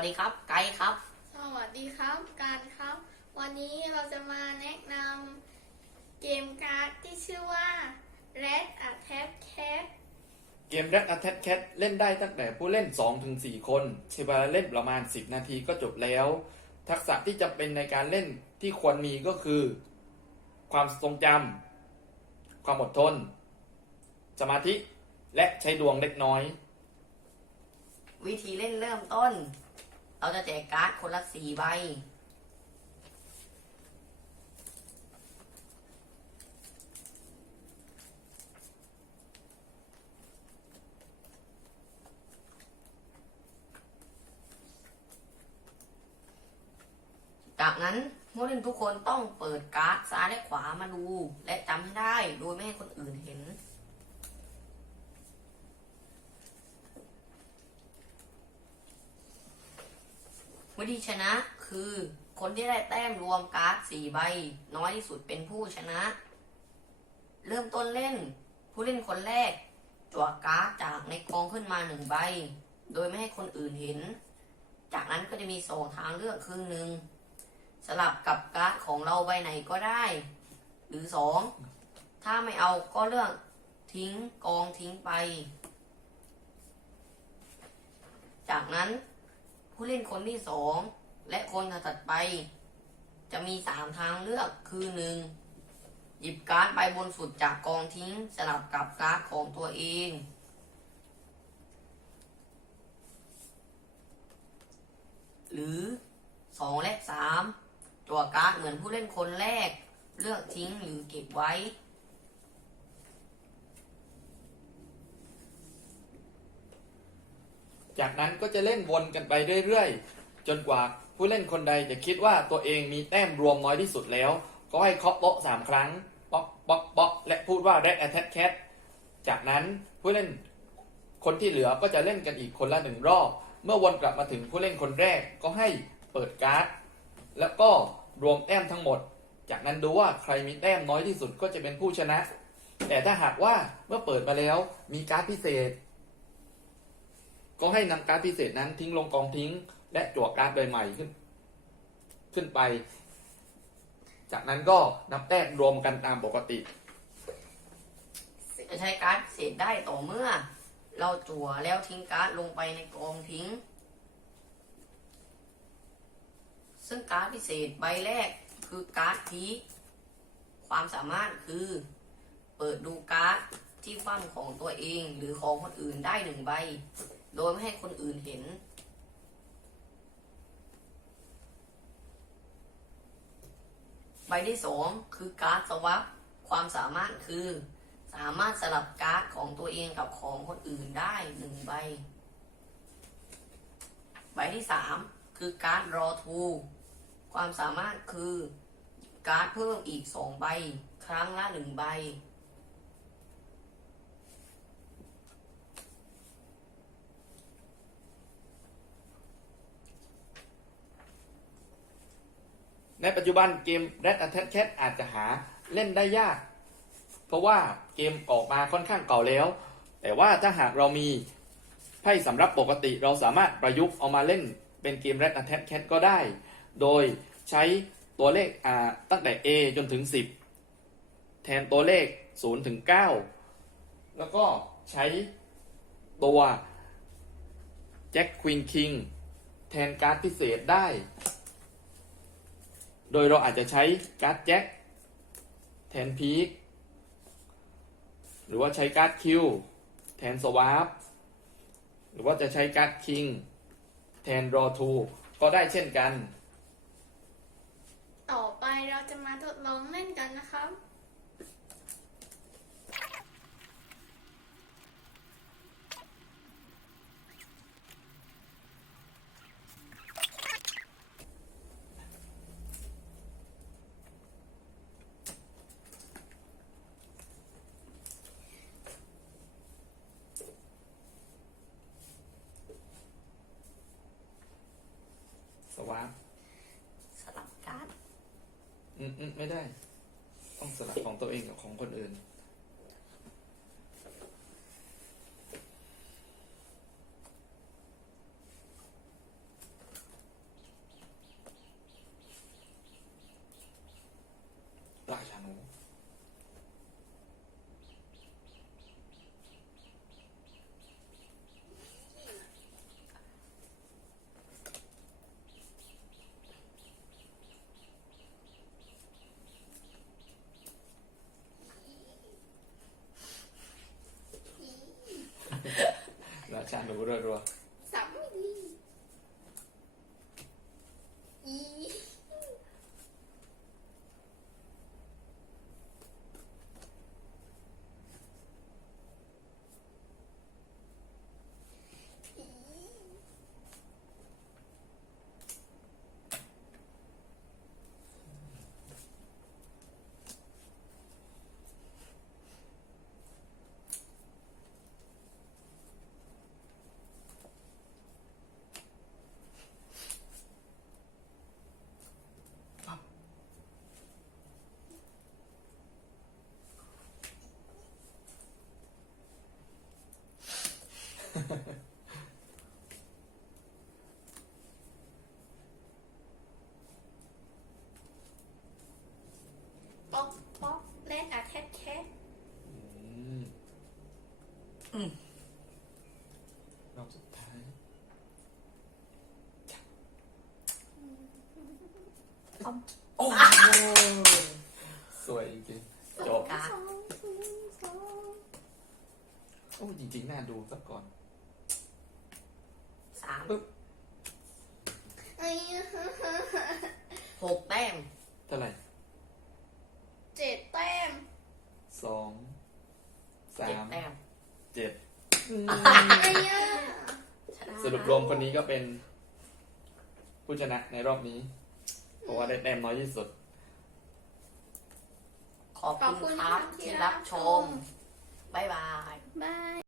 สวัสดีครับ ไกด์ครับ สวัสดีครับการครับ วันนี้เราจะมาแนะนำเกมการ์ดที่ชื่อว่า Red Attack Cat เกม Red Attack Cat เล่นได้ตั้งแต่ผู้เล่น 2-4 คนใช้เวลาเล่นประมาณ 10 นาทีก็จบแล้ว ทักษะที่จำเป็นในการเล่นที่ควรมีก็คือ ความทรงจำความอดทน สมาธิและใช้ดวงเล็กน้อย วิธีเล่นเริ่มต้น เราจะแจกการ์ดคนละสี่ใบ จากนั้นผู้เล่นทุกคนต้องเปิดการ์ดซ้ายและขวามาดู และจำให้ได้โดยไม่ให้คนอื่นเห็น วิธีชนะ คือคนที่ได้แต้มรวมการ์ดสี่ใบ น้อยที่สุดเป็นผู้ชนะ เริ่มต้นเล่น ผู้เล่นคนแรกจั่วการ์ดจากในกองขึ้นมาหนึ่งใบ โดยไม่ให้คนอื่นเห็น จากนั้นก็จะมีสองทางเลือกครึ่งหนึ่งสลับกับการ์ดของเราใบไหนก็ได้ หรือสองถ้าไม่เอาก็เลือกทิ้งกองทิ้งไป จากนั้น ผู้เล่นคนที่สองและคนถัดไป จะมีสามทางเลือกคือหนึ่งหยิบการ์ดใบบนสุดจากกองทิ้งสลับกับการ์ดของตัวเอง หรือสองและสามตัวการ์ดเหมือนผู้เล่นคนแรก เลือกทิ้งหรือเก็บไว้ จาก นั้นก็จะเล่นวนกันไปเรื่อยๆ จนกว่าผู้เล่นคนใดจะคิดว่าตัวเองมีแต้มรวมน้อยที่สุดแล้ว ก็ให้เคาะโต๊ะสามครั้งป๊อกป๊อกป๊อกและพูดว่า Red Attack Cat จากนั้นผู้เล่นคนที่เหลือก็จะเล่นกันอีกคนละหนึ่งรอบ เมื่อวนกลับมาถึงผู้เล่นคนแรกก็ให้เปิดการ์ด แล้วก็รวมแต้มทั้งหมด จากนั้นดูว่าใครมีแต้มน้อยที่สุดก็จะเป็นผู้ชนะ แต่ถ้าหากว่าเมื่อเปิดมาแล้วมีการ์ดพิเศษ ก็ให้นำการ์ดพิเศษนั้นทิ้งลงกองทิ้ง และจั่วการ์ดใบใหม่ขึ้น ขึ้นไป จากนั้นก็นับแต้มรวมกันตามปกติ จะใช้การ์ดพิเศษได้ต่อเมื่อ เราจั่วแล้วทิ้งการ์ดลงไปในกองทิ้ง ซึ่งการ์ดพิเศษใบแรกคือการ์ดพีคความสามารถคือ เปิดดูการ์ดที่ฟั่มของตัวเองหรือของคนอื่นได้หนึ่งใบ โดยไม่ให้คนอื่นเห็น ใบที่สองคือการ์ดสวับความสามารถคือ สามารถสลับการ์ดของตัวเองกับของคนอื่นได้หนึ่งใบ ใบที่สามคือการ์ดรอทูความสามารถคือการ์ดเพิ่มอีกสองใบ ครั้งละหนึ่งใบ ในปัจจุบันเกม Red Attack Cat อาจจะหาเล่นได้ยาก เพราะว่าเกมออกมาค่อนข้างเก่าแล้ว แต่ว่าถ้าหากเรามีไพ่สำรับปกติเราสามารถประยุกต์เอามาเล่นเป็นเกม Red Attack Cat ก็ได้ โดยใช้ตัวเลขตั้งแต่ A จนถึง 10 แทนตัวเลข0ถึง9แล้วก็ใช้ตัวแจ็คควีนคิงแทนการ์ดพิเศษได้ โดยเราอาจจะใช้การ์ดแจ็คแทนพีคหรือว่าใช้การ์ดคิวแทนสวาปหรือว่าจะใช้การ์ดคิงแทนรอทูก็ได้เช่นกัน ต่อไปเราจะมาทดลองเล่นกันนะครับ สวาป สลับการ์ด อืมอืม ไม่ได้ ต้องสละของตัวเองกับของคนอื่น 留着是吧？ ป๊อกป๊อกแรดอะแคทแคทๆอืมอืมรอบสุดท้าย โอ้สวยจริงๆจบการ์ดสองศูนย์สองโอ้จริงๆ น่าดูสักก่อน สาม ไอ้ย หกแต้มเท่าไหร่เจ็ดแต้มสองสาเจ็ดมแต้มเจ็ดไอ้ยะชนะสรุปรวมคนนี้ก็เป็น ผู้ชนะในรอบนี้เพราะว่าได้แต้มน้อยที่สุด ขอบคุณครับที่รับชมบ๊ายบาย บาย